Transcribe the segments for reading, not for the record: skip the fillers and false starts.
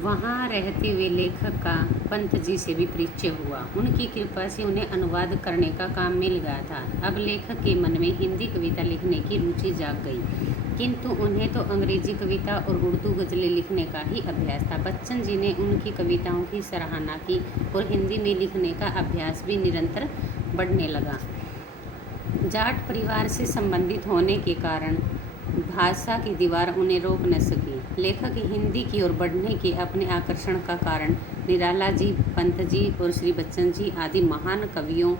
वहाँ रहते हुए लेखक का पंत जी से भी परिचय हुआ। उनकी कृपा से उन्हें अनुवाद करने का काम मिल गया था। अब लेखक के मन में हिंदी कविता लिखने की रुचि जाग गई, किंतु उन्हें तो अंग्रेजी कविता और उर्दू गज़लें लिखने का ही अभ्यास था। बच्चन जी ने उनकी कविताओं की सराहना की और हिंदी में लिखने का अभ्यास भी निरंतर बढ़ने लगा। जाट परिवार से संबंधित होने के कारण भाषा की दीवार उन्हें रोक न सकी। लेखक हिंदी की ओर बढ़ने के अपने आकर्षण का कारण निराला जी, पंत जी और श्री बच्चन जी आदि महान कवियों,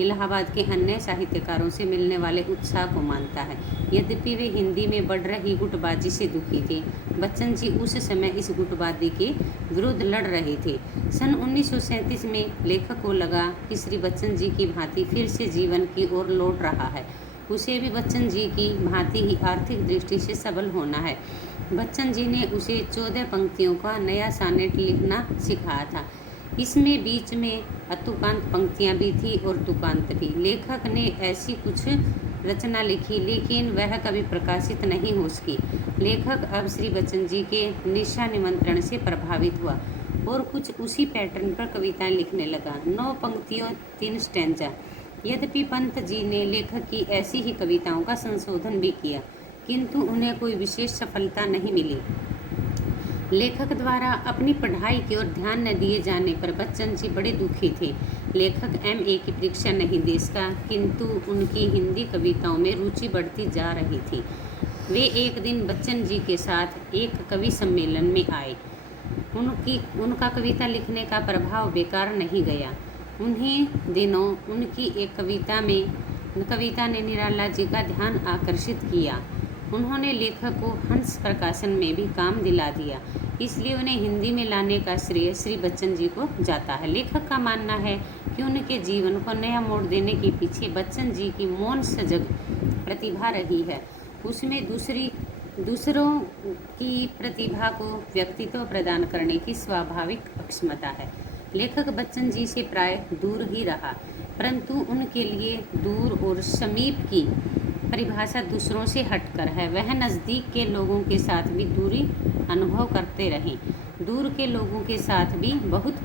इलाहाबाद के अन्य साहित्यकारों से मिलने वाले उत्साह को मानता है। यद्यपि वे हिंदी में बढ़ रही गुटबाजी से दुखी थे। बच्चन जी उस समय इस गुटबाजी के विरुद्ध लड़ रहे थे। सन 1937 में लेखक को लगा कि श्री बच्चन जी की भांति फिर से जीवन की ओर लौट रहा है। उसे भी बच्चन जी की भांति ही आर्थिक दृष्टि से सबल होना है। बच्चन जी ने उसे 14 पंक्तियों का नया सानेट लिखना सिखाया था। इसमें बीच में अतुकांत पंक्तियां भी थी और तुकांत भी। लेखक ने ऐसी कुछ रचना लिखी, लेकिन वह कभी प्रकाशित नहीं हो सकी। लेखक अब श्री बच्चन जी के निशा निमंत्रण से प्रभावित हुआ और कुछ उसी पैटर्न पर कविताएं लिखने लगा। 9 पंक्तियों 3 स्टैंजा। यद्यपि पंत जी ने लेखक की ऐसी ही कविताओं का संशोधन भी किया, किंतु उन्हें कोई विशेष सफलता नहीं मिली। लेखक द्वारा अपनी पढ़ाई की ओर ध्यान न दिए जाने पर बच्चन जी बड़े दुखी थे। लेखक MA की परीक्षा नहीं दे सका, किंतु उनकी हिंदी कविताओं में रुचि बढ़ती जा रही थी। वे एक दिन बच्चन जी के साथ एक कवि सम्मेलन में आए। उनका कविता लिखने का प्रभाव बेकार नहीं गया। उन्हीं दिनों उनकी एक कविता ने निराला जी का ध्यान आकर्षित किया। उन्होंने लेखक को हंस प्रकाशन में भी काम दिला दिया, इसलिए उन्हें हिंदी में लाने का श्रेय श्री बच्चन जी को जाता है। लेखक का मानना है कि उनके जीवन को नया मोड़ देने के पीछे बच्चन जी की मौन सजग प्रतिभा रही है। उसमें दूसरों की प्रतिभा को व्यक्तित्व प्रदान करने की स्वाभाविक क्षमता है। लेखक बच्चन जी से प्राय दूर ही रहा, परंतु उनके लिए दूर और समीप की परिभाषा दूसरों से हटकर है। वह नज़दीक के लोगों के साथ भी दूरी अनुभव करते रहे, दूर के लोगों के साथ भी बहुत